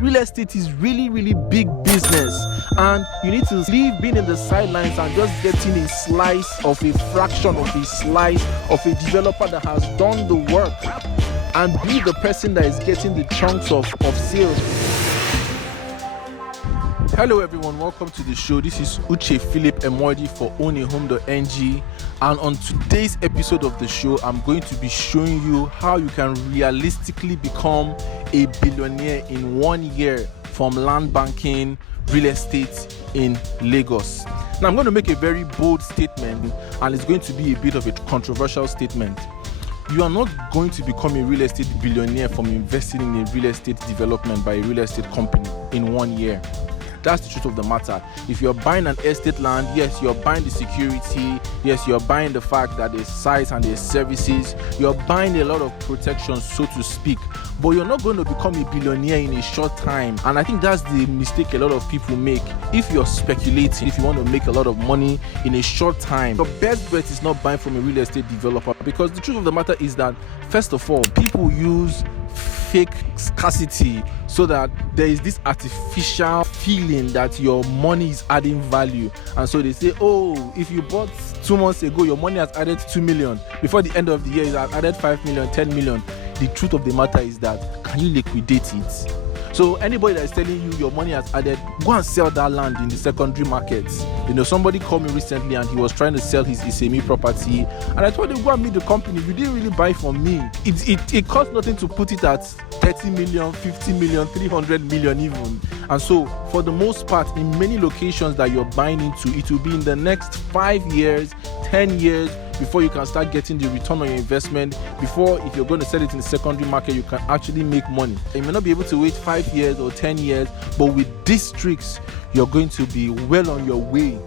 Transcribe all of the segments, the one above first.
real estate is really big business, and you need to leave being in the sidelines and just getting a slice of a fraction of a slice of a developer that has done the work, and be the person that is getting the chunks of sales. Hello everyone, welcome to the show. This is Uche for Ownahome.ng, and on today's episode of the show, I'm going to be showing you how you can realistically become a billionaire in 1 year from land banking, real estate in Lagos. Now I'm going to make a very bold statement, and it's going to be a bit of a controversial statement. You are not going to become a real estate billionaire from investing in a real estate development by a real estate company in 1 year. That's the truth of the matter. If you're buying an estate land, yes, you're buying the security, yes, you're buying the fact that there's sites and there's services, you're buying a lot of protection, so to speak, but you're not going to become a billionaire in a short time. And I think that's the mistake a lot of people make. If you're speculating, if you want to make a lot of money in a short time, the best bet is not buying from a real estate developer, because the truth of the matter is that, first of all, people use fake scarcity so that there is this artificial feeling that your money is adding value, and so they say, oh, if you bought 2 months ago, your money has added 2 million, before the end of the year it has added 5 million, 10 million. The truth of the matter is that, can you liquidate it? So anybody that is telling you your money has added, go and sell that land in the secondary markets. You know, somebody called me recently and he was trying to sell his Isemi property, and I told him, go and meet the company. You didn't really buy from me. It costs nothing to put it at 30 million, 50 million, 300 million even. And so for the most part, in many locations that you're buying into, it will be in the next 5 years, 10 years before you can start getting the return on your investment. Before, if you're going to sell it in the secondary market, you can actually make money. You may not be able to wait 5 years or 10 years, but with these tricks, you're going to be well on your way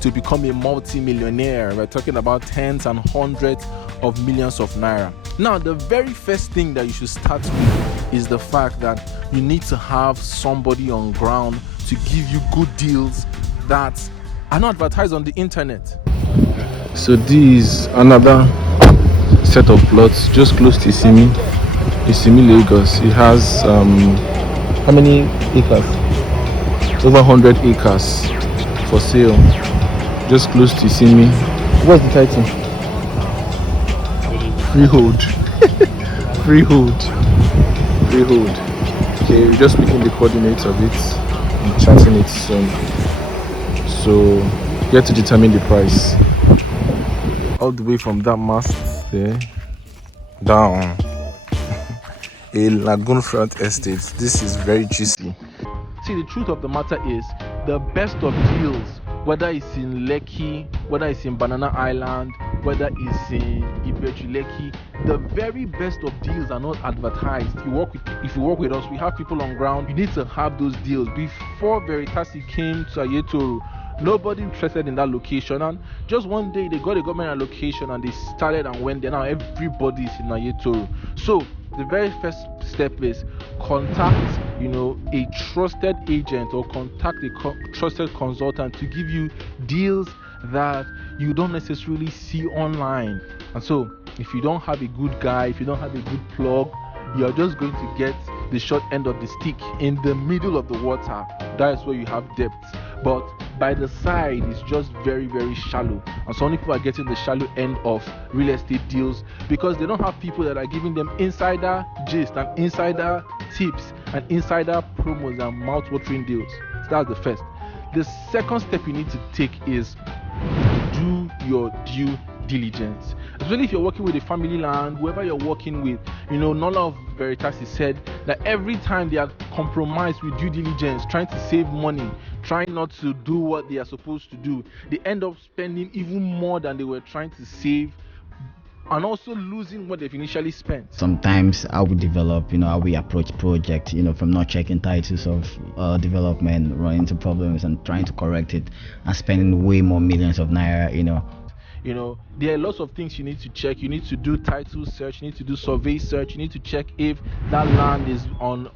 to become a multi-millionaire. We're talking about tens and hundreds of millions of naira. Now, the very first thing that you should start with is the fact that you need to have somebody on ground to give you good deals that are not advertised on the internet. So this is another set of plots just close to Isemi, Lagos. It has how many acres? Over 100 acres for sale, just close to Isemi. What's the title? Freehold. Freehold. Okay, we're just picking the coordinates of it and charting it soon. So you have to determine the price. All the way from that mast there down. A lagoon front estate. This is very juicy. See, the truth of the matter is, the best of deals, whether it's in Lekki, whether it's in Banana Island, whether it's in Lekki, the very best of deals are not advertised. If you work with us, we have people on ground. You need to have those deals. Before Veritasi came to Adetola, nobody interested in that location, and just one day they got a government allocation and they started and went there. Now everybody is in Adetola. So the very first step is contact, a trusted agent, or contact a trusted consultant to give you deals that you don't necessarily see online. And so if you don't have a good guy, if you don't have a good plug, you're just going to get the short end of the stick in the middle of the water. That is where you have depth, but by the side it's just very shallow. And so many people are getting the shallow end of real estate deals because they don't have people that are giving them insider gist and insider tips and insider promos and mouth-watering deals. So that's the first. The second step you need to take is do your due diligence. Especially if you're working with a family land, whoever you're working with, Nola of Veritasi said that every time they are compromised with due diligence, trying to save money, trying not to do what they are supposed to do, they end up spending even more than they were trying to save, and also losing what they've initially spent. Sometimes how we develop, how we approach projects, from not checking titles of development, running into problems and trying to correct it and spending way more millions of naira, there are lots of things you need to check. You need to do title search, you need to do survey search, you need to check if that land is on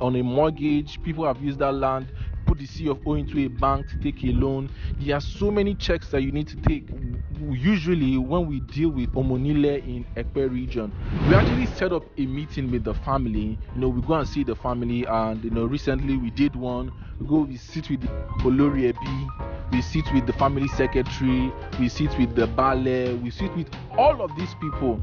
a mortgage. People have used that land, put the C of O into a bank to take a loan. There are so many checks that you need to take. usually when we deal with Omonile in Ekpe region, we actually set up a meeting with the family. We go and see the family, and recently we did one. We sit with the Olori Ebi, we sit with the family secretary, we sit with the Bale, we sit with all of these people.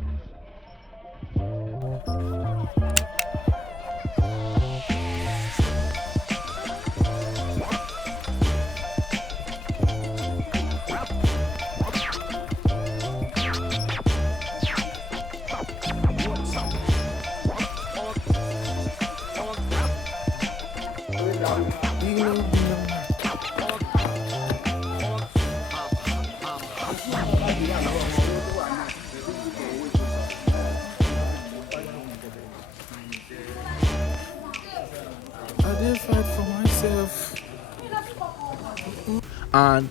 And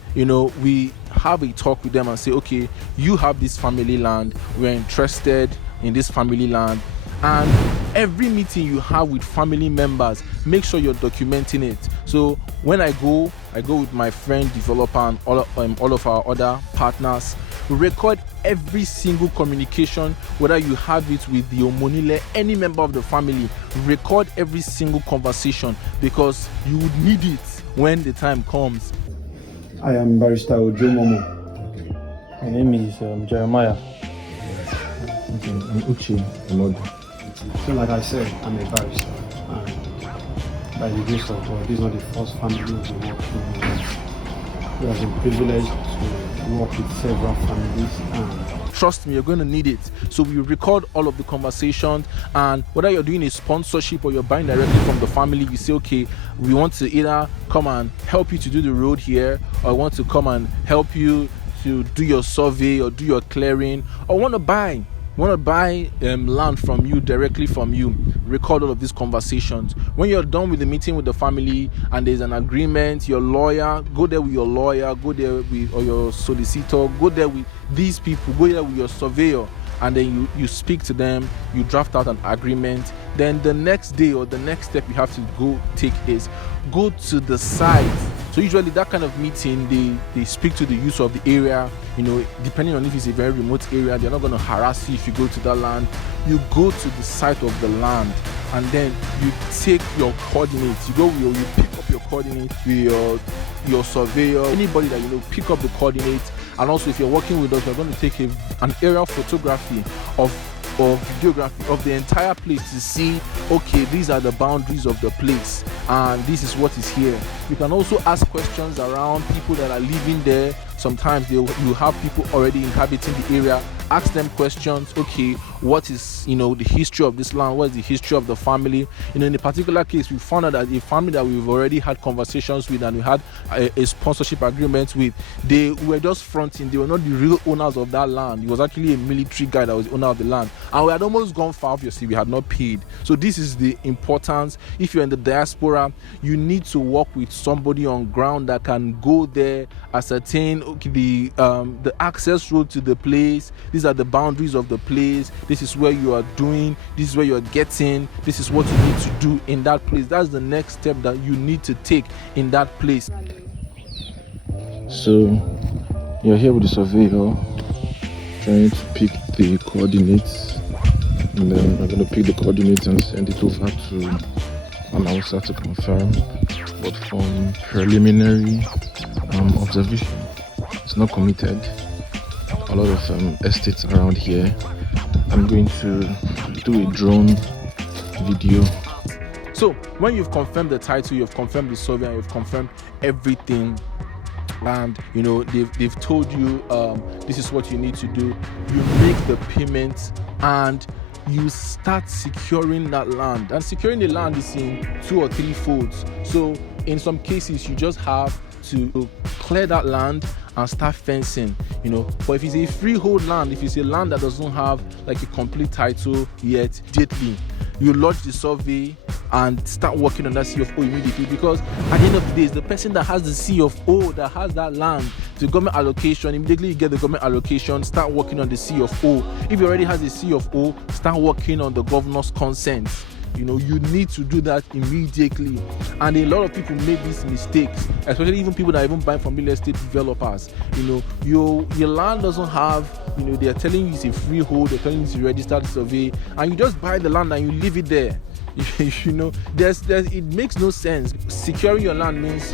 we have a talk with them and say, okay, you have this family land, we're interested in this family land. And every meeting you have with family members, make sure you're documenting it. So when I go with my friend developer and all of our other partners. We record every single communication, whether you have it with the Omonile, any member of the family. Record every single conversation, because you would need it when the time comes. I am Barrister Ojo Momo. My name is Jeremiah. Okay, I'm Uche. So like I said, I'm a barrister. And by the grace of God, this is not the first family we work with. We have been privileged to work with several families. Trust me, you're going to need it. So we record all of the conversations, and whether you're doing a sponsorship or you're buying directly from the family, you say, okay, we want to either come and help you to do the road here, or I want to come and help you to do your survey or do your clearing, or want to buy land from you, directly from you. Record all of these conversations. When you're done with the meeting with the family and there's an agreement, your lawyer, go there with your lawyer, go there with or your solicitor, go there with these people, go there with your surveyor, and then you speak to them, you draft out an agreement. Then the next day or the next step you have to go take is go to the site. So usually that kind of meeting, they speak to the use of the area, depending on if it's a very remote area, they're not going to harass you if you go to that land. You go to the site of the land, and then you take your coordinates. You pick up your coordinates with your surveyor, anybody that pick up the coordinates. And also, if you're working with us, we're going to take an aerial photography of videography of the entire place to see, okay, these are the boundaries of the place and this is what is here. You can also ask questions around people that are living there. Sometimes you have people already inhabiting the area. Ask them questions. Okay, what is the history of this land? What is the history of the family? In a particular case, we found out that a family that we've already had conversations with and we had a sponsorship agreement with, they were just fronting. They were not the real owners of that land. It was actually a military guy that was the owner of the land, and we had almost gone far. Obviously, we had not paid. So this is the importance. If you're in the diaspora, you need to work with somebody on ground that can go there, ascertain the access road to the place. These are the boundaries of the place. This is where you are doing. This is where you are getting. This is what you need to do in that place. That's the next step that you need to take in that place. So you're here with the surveyor, trying to pick the coordinates, and then we're going to pick the coordinates and send it over to an officer to confirm. But from preliminary observation, it's not committed. A lot of estates around here. I'm going to do a drone video. So when you've confirmed the title, you've confirmed the survey, you've confirmed everything, and they've told you this is what you need to do, you make the payment and you start securing that land. And securing the land is in 2 or 3 folds. So in some cases you just have to clear that land and start fencing, but if it's a freehold land, if it's a land that doesn't have like a complete title yet, immediately you lodge the survey and start working on that C of O immediately, because at the end of the day, it's the person that has the C of O that has that land. The government allocation, immediately you get the government allocation, start working on the C of O. If you already has the C of O, start working on the governor's consent. You know, you need to do that immediately. And a lot of people make these mistakes, especially even people that even buy from real estate developers. You know, your land doesn't have, you know, they're telling you it's a freehold, they're telling you it's a registered survey, and you just buy the land and you leave it there. You know, it makes no sense. Securing your land means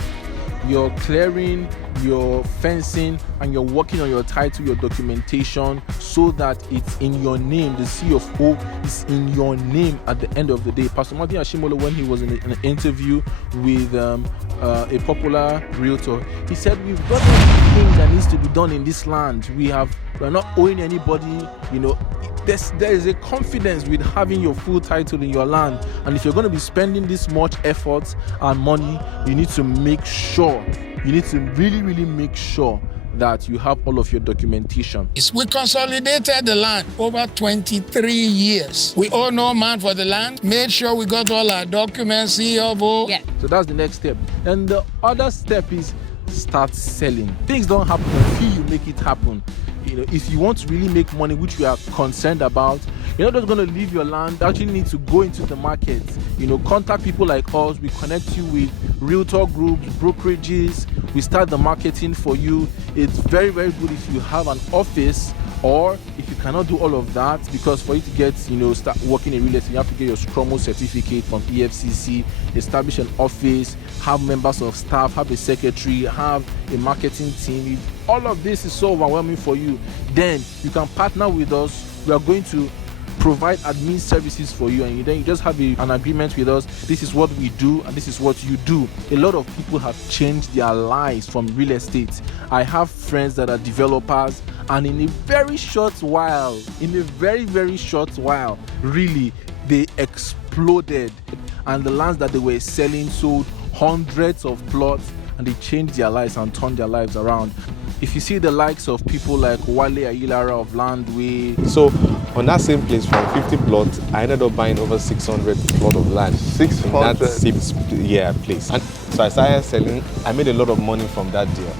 you're clearing, you're fencing, and you're working on your title, your documentation, so that it's in your name. The CFO is in your name at the end of the day. Pastor Mathew Ashimolowo, when he was in an interview with a popular realtor, he said, we've got everything that needs to be done in this land. We're not owing anybody. You know, there is a confidence with having your full title in your land. And if you're going to be spending this much effort and money, you need to make sure, you need to really, really make sure that you have all of your documentation. We consolidated the land over 23 years. We owe no man for the land. Made sure we got all our documents, CFO. Yeah. So that's the next step. And the other step is start selling. Things don't happen until you make it happen. You know, if you want to really make money, which we are concerned about, you're not just going to leave your land. You actually need to go into the market. You know, contact people like us. We connect you with realtor groups, brokerages. We start the marketing for you. It's very, very good if you have an office, or if you cannot do all of that, because for you to get, you know, start working in real estate, you have to get your Scrum certificate from EFCC, establish an office, have members of staff, have a secretary, have a marketing team. If all of this is so overwhelming for you, then you can partner with us. We are going to provide admin services for you, and then you just have an agreement with us. This is what we do and this is what you do. A lot of people have changed their lives from real estate. I have friends that are developers, and in a very short while, really, they exploded, and the lands that they were selling sold hundreds of plots, and they changed their lives and turned their lives around. If you see the likes of people like Wale Ayilara of Landwey. So on that same place, from 50 plots, I ended up buying over 600 plot of land. 600? In that same place. And so I started selling. I made a lot of money from that deal.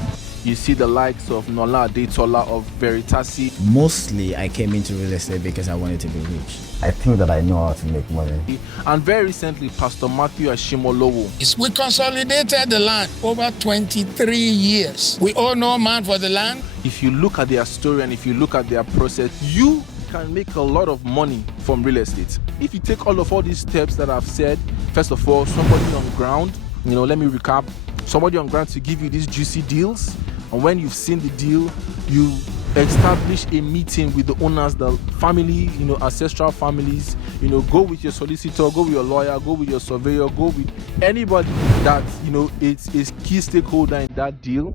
You see the likes of Nola, Adetola of Veritasi. Mostly I came into real estate because I wanted to be rich. I think that I know how to make money. And very recently, Pastor Mathew Ashimolowo. We consolidated the land over 23 years. We owe no man for the land. If you look at their story and if you look at their process, you can make a lot of money from real estate. If you take all these steps that I've said, first of all, somebody on ground, you know, let me recap. Somebody on ground to give you these juicy deals, and when you've seen the deal, you establish a meeting with the owners, the family, you know, ancestral families. You know, go with your solicitor, go with your lawyer, go with your surveyor, go with anybody that, you know, it's a key stakeholder in that deal.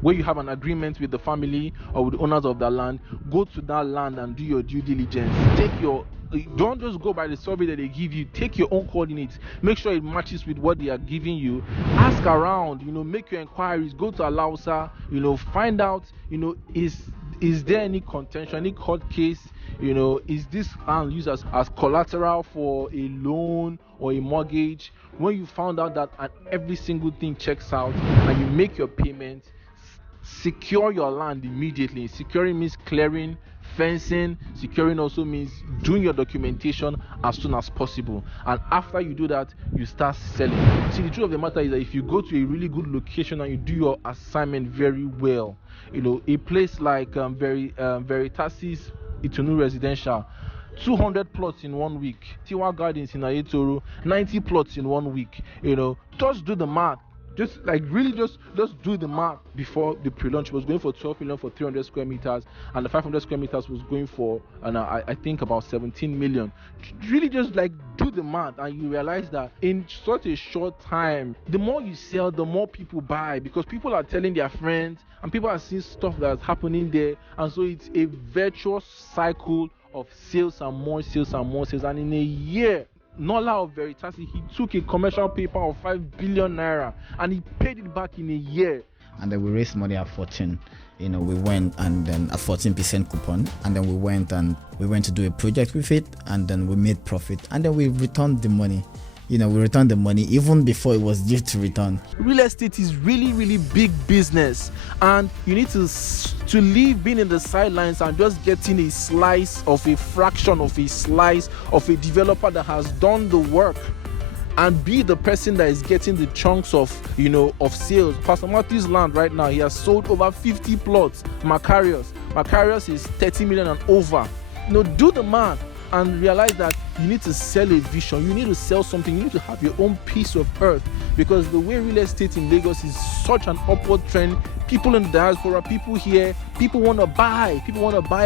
Where you have an agreement with the family or with the owners of that land, go to that land and do your due diligence. Don't just go by the survey that they give you. Take your own coordinates. Make sure it matches with what they are giving you. Ask around, you know, make your inquiries. Go to Alausa, you know, find out, you know, is there any contention, any court case, you know, is this land used as collateral for a loan or a mortgage? When you found out that and every single thing checks out and you make your payment, secure your land immediately. Securing means clearing, fencing. Securing also means doing your documentation as soon as possible. And after you do that, you start selling. See, the truth of the matter is that if you go to a really good location and you do your assignment very well, you know, a place like Veritasi's Itunu Residential, 200 plots in 1 week. Tiwa Gardens in Adetola, 90 plots in 1 week. You know, just do the math. Just do the math. Before the pre-launch was going for 12 million for 300 square meters, and the 500 square meters was going for, and I think about 17 million. Really just like do the math, and you realize that in such a short time, the more you sell, the more people buy, because people are telling their friends and people are seeing stuff that's happening there, and so it's a virtuous cycle of sales and more sales and more sales. And in a year, Nola of Veritasi, he took a commercial paper of 5 billion naira and he paid it back in a year. And then we raised money at 14. You know, we went and then at 14% coupon, and then we went to do a project with it, and then we made profit, and then we returned the money. we returned the money even before it was due to return. Real estate is really, really big business, and you need to leave being in the sidelines and just getting a slice of a fraction of a slice of a developer that has done the work, and be the person that is getting the chunks of sales. Pastor Mathew's land right now, he has sold over 50 plots. Makarios is 30 million and over. Do the math and realize that you need to sell a vision, you need to sell something, you need to have your own piece of earth, because the way real estate in Lagos is such an upward trend. People in the diaspora, people here, people want to buy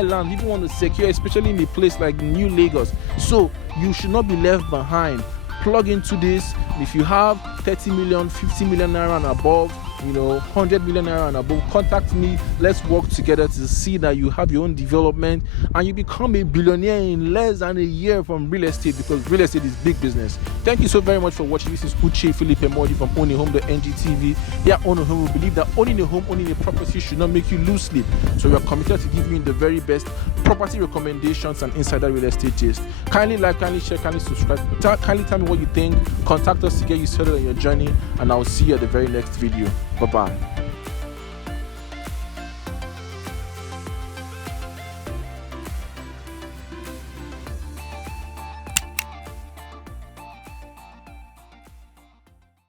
land, people want to secure, especially in a place like New Lagos. So you should not be left behind. Plug into this. If you have 30 million, 50 million naira and above, 100 million naira and above, contact me. Let's work together to see that you have your own development and you become a billionaire in less than a year from real estate, because real estate is big business. Thank you so very much for watching. This is Uche Emordi from Ownahome.ng TV. Here at Ownahome, we believe that owning a home, owning a property should not make you lose sleep. So we are committed to giving you the very best property recommendations and insider real estate gist. Kindly like, kindly share, kindly subscribe. Kindly tell me what you think. Contact us to get you started on your journey, and I will see you at the very next video. Bye-bye.